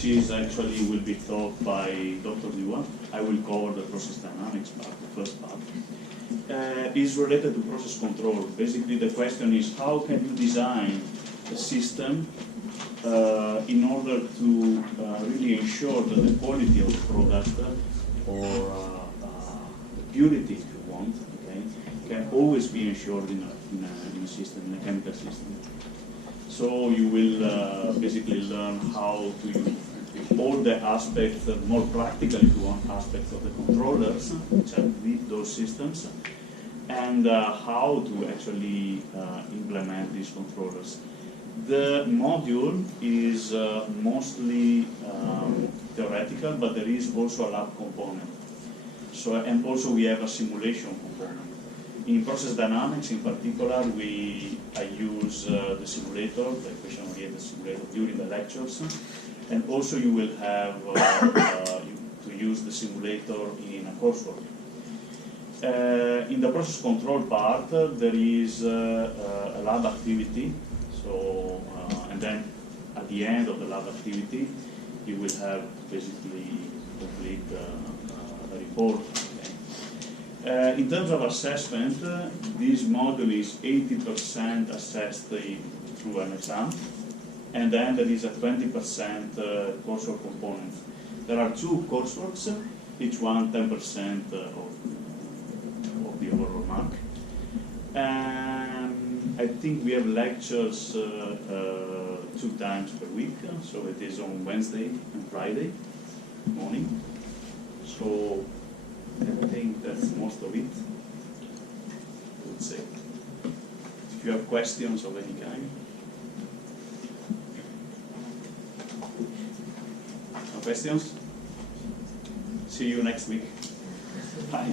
This actually will be taught by Dr. Diwan. I will cover the process dynamics part, the first part. Is related to process control. Basically, the question is how can you design a system in order to really ensure that the quality of the product or the purity, if you want, okay, can always be ensured in a system, in a chemical system. So you will basically learn how to use all the aspects, more practical if you want, aspects of the controllers, which are those systems, and how to actually implement these controllers. The module is mostly theoretical, but there is also a lab component. So, and also we have a simulation component. In process dynamics, in particular, I use the simulator, the equation-oriented simulator, during the lectures, and also you will have to use the simulator in a coursework. In the process control part, there is a lab activity. So, and then at the end of the lab activity, you will have basically complete a report. In terms of assessment, this module is 80% assessed through an exam, and then there is a 20% coursework component. There are two courseworks, each one 10% of the overall mark. And I think we have lectures 2 times per week, so it is on Wednesday and Friday morning. So I think that's most of it, I would say. If you have questions of any kind. No questions? See you next week. Bye.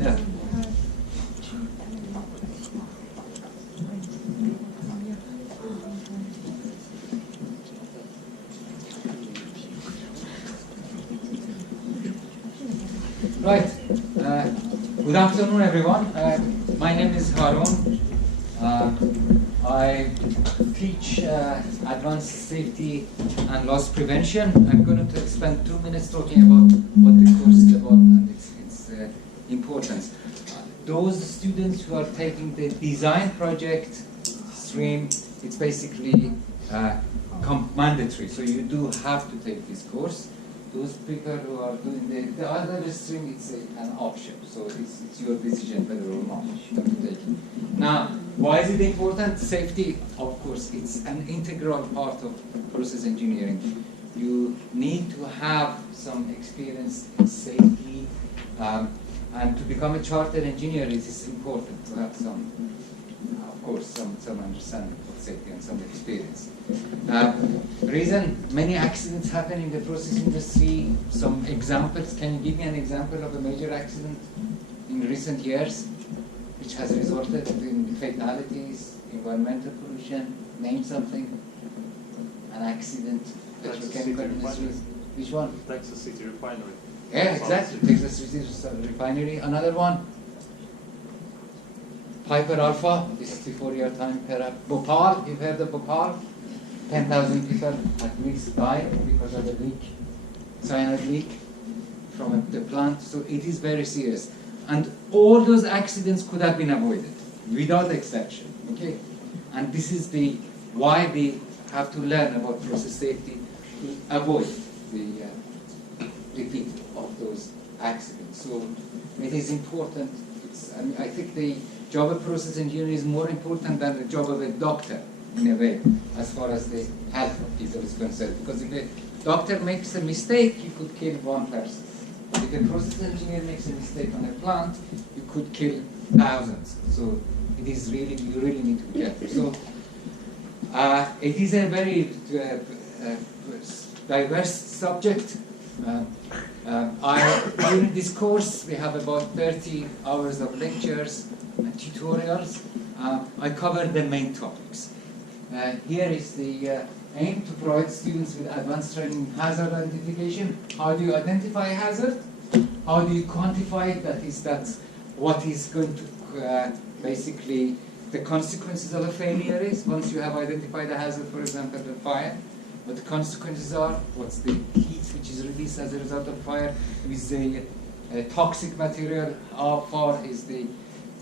Yeah. Right. Good afternoon, everyone. My name is Harun. I teach advanced safety and loss prevention. I'm going to spend 2 minutes talking about what the course is about and its importance. Those students who are taking the design project stream, it's basically mandatory, so you do have to take this course. Those people who are doing the other stream, it's an option, so it's your decision whether or not to take it. Now, why is it important? Safety, of course, it's an integral part of process engineering. You need to have some experience in safety, and to become a chartered engineer, it is important to have some, of course, some understanding of safety and some experience. Reason many accidents happen in the process industry. Some examples. Can you give me an example of a major accident in recent years which has resulted in fatalities, environmental pollution? Name something. An accident. Petrochemical industry. Which one? Texas City Refinery. Yeah, exactly. Texas City Refinery. Another one. Piper Alpha, this is before your time. Bhopal, you've heard of Bhopal? 10,000 people at least died because of a leak, cyanide leak from the plant. So it is very serious. And all those accidents could have been avoided, without exception. Okay? And this is why we have to learn about process safety to avoid the repeat of those accidents. So it is important to I think the job of process engineer is more important than the job of a doctor, in a way, as far as the health of people is concerned. Because if a doctor makes a mistake, you could kill one person. If a process engineer makes a mistake on a plant, you could kill thousands. So it is really, you really need to be careful. So it is a very diverse subject. During this course, we have about 30 hours of lectures and tutorials. I covered the main topics. Here is the aim to provide students with advanced training in hazard identification. How do you identify a hazard? How do you quantify it? That's what is going to basically the consequences of a failure is. Once you have identified a hazard, for example, the fire, what the consequences are, what's the heat which is released as a result of fire, is the toxic material, how far is the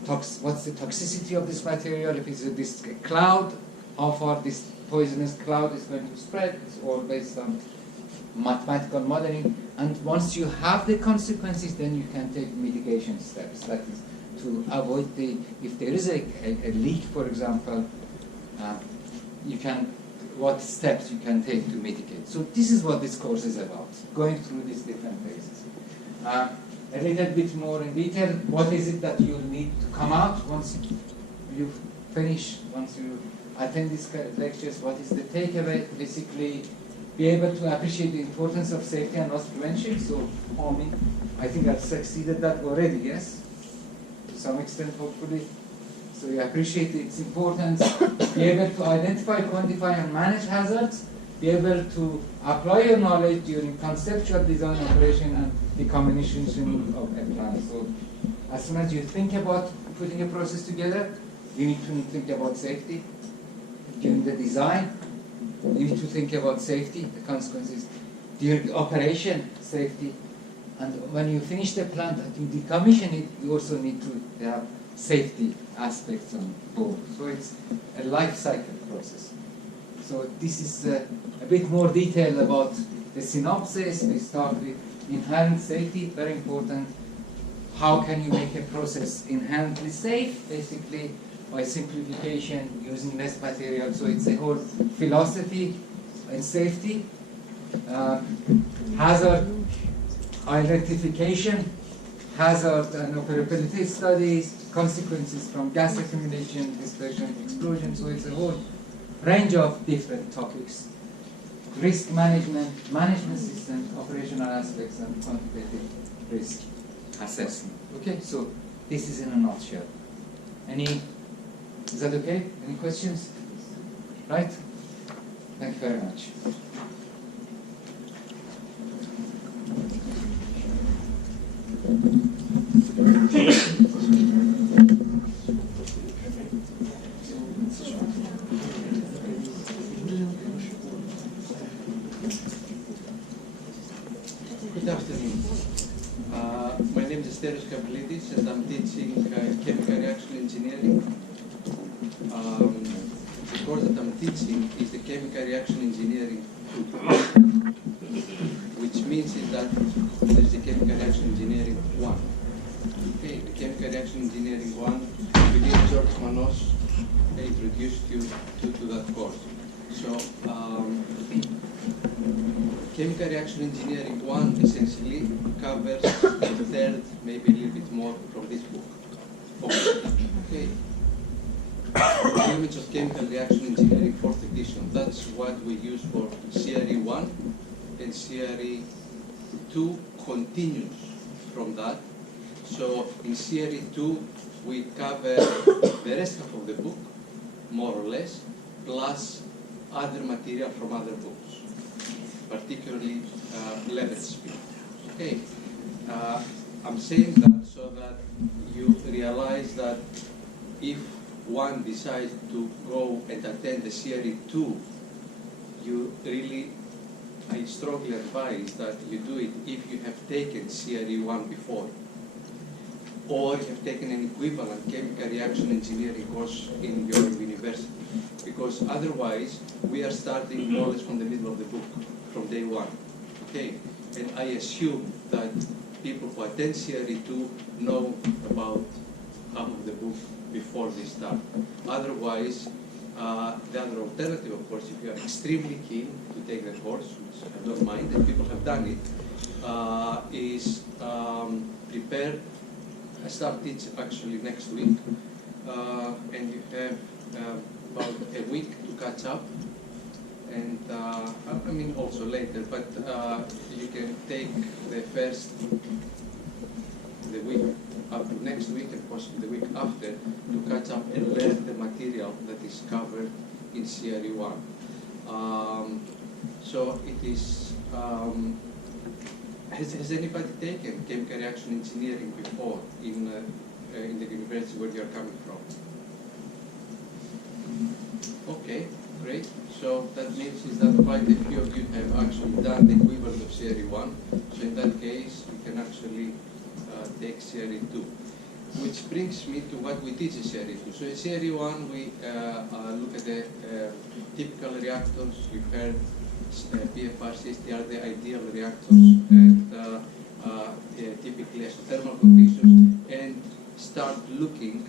what's the toxicity of this material, if it's this cloud, how far this poisonous cloud is going to spread. It's all based on mathematical modeling. And once you have the consequences, then you can take mitigation steps. That is to avoid if there is a leak, for example, what steps you can take to mitigate. So this is what this course is about, going through these different phases. A little bit more in detail, what is it that you need to come out once you finish, once you attend these kind of lectures, what is the takeaway? Basically, be able to appreciate the importance of safety and loss prevention. So, I think I've succeeded that already, yes? To some extent, hopefully. So you appreciate its importance, be able to identify, quantify, and manage hazards, be able to apply your knowledge during conceptual design, operation, and the combination of a plan. So as soon as you think about putting a process together, you need to think about safety. During the design, you need to think about safety, the consequences. During the operation, safety. And when you finish the plant and you decommission it, you also need to have safety aspects on board. So it's a life cycle process. So this is a bit more detail about the synopsis. We start with inherent safety, very important. How can you make a process inherently safe? Basically, by simplification, using less material. So it's a whole philosophy in safety. Hazard identification, hazard and operability studies, consequences from gas accumulation, dispersion, explosion. So it's a whole range of different topics. Risk management, management systems, operational aspects, and quantitative risk assessment. Okay, so this is in a nutshell. Is that okay? Any questions? Right? Thank you very much. Good afternoon. My name is and I'm teaching chemical reaction engineering. The course that I'm teaching is the chemical reaction engineering 2, which means is that there's the chemical reaction engineering 1. Okay, the chemical reaction engineering 1, I believe George Manos introduced you to that course. So, chemical reaction engineering 1 essentially covers the third, maybe a little bit more from this book. Okay. Elements of chemical reaction engineering 4th edition. That's what we use for CRE 1, and CRE 2 continues from that. So in CRE 2 we cover the rest of the book, more or less, plus other material from other books, particularly level speed. Okay, I'm saying that so that you realize that if one decides to go and attend the CRE 2, you really, I strongly advise that you do it if you have taken CRE 1 before, or you have taken an equivalent chemical reaction engineering course in your university, because otherwise we are starting more or less from the middle of the book, from day 1. Okay, and I assume that people who attend CRE 2 know about improve before they start. Otherwise, the other alternative, of course, if you are extremely keen to take the course, which I don't mind, and people have done it, is prepare. I start teach actually next week, and you have about a week to catch up. And I mean also later, but you can take the week up to next week and possibly the week after to catch up and learn the material that is covered in CRE 1. So it is, has anybody taken chemical reaction engineering before in the university where you are coming from? Okay, great. So that means is that quite a few of you have actually done the equivalent of CRE 1. So in that case, you can actually take CRE 2. Which brings me to what we teach in CRE 2. So in CRE 1, we look at the typical reactors. You've heard PFR, CSTR, the ideal reactors, and typically isothermal conditions, and start looking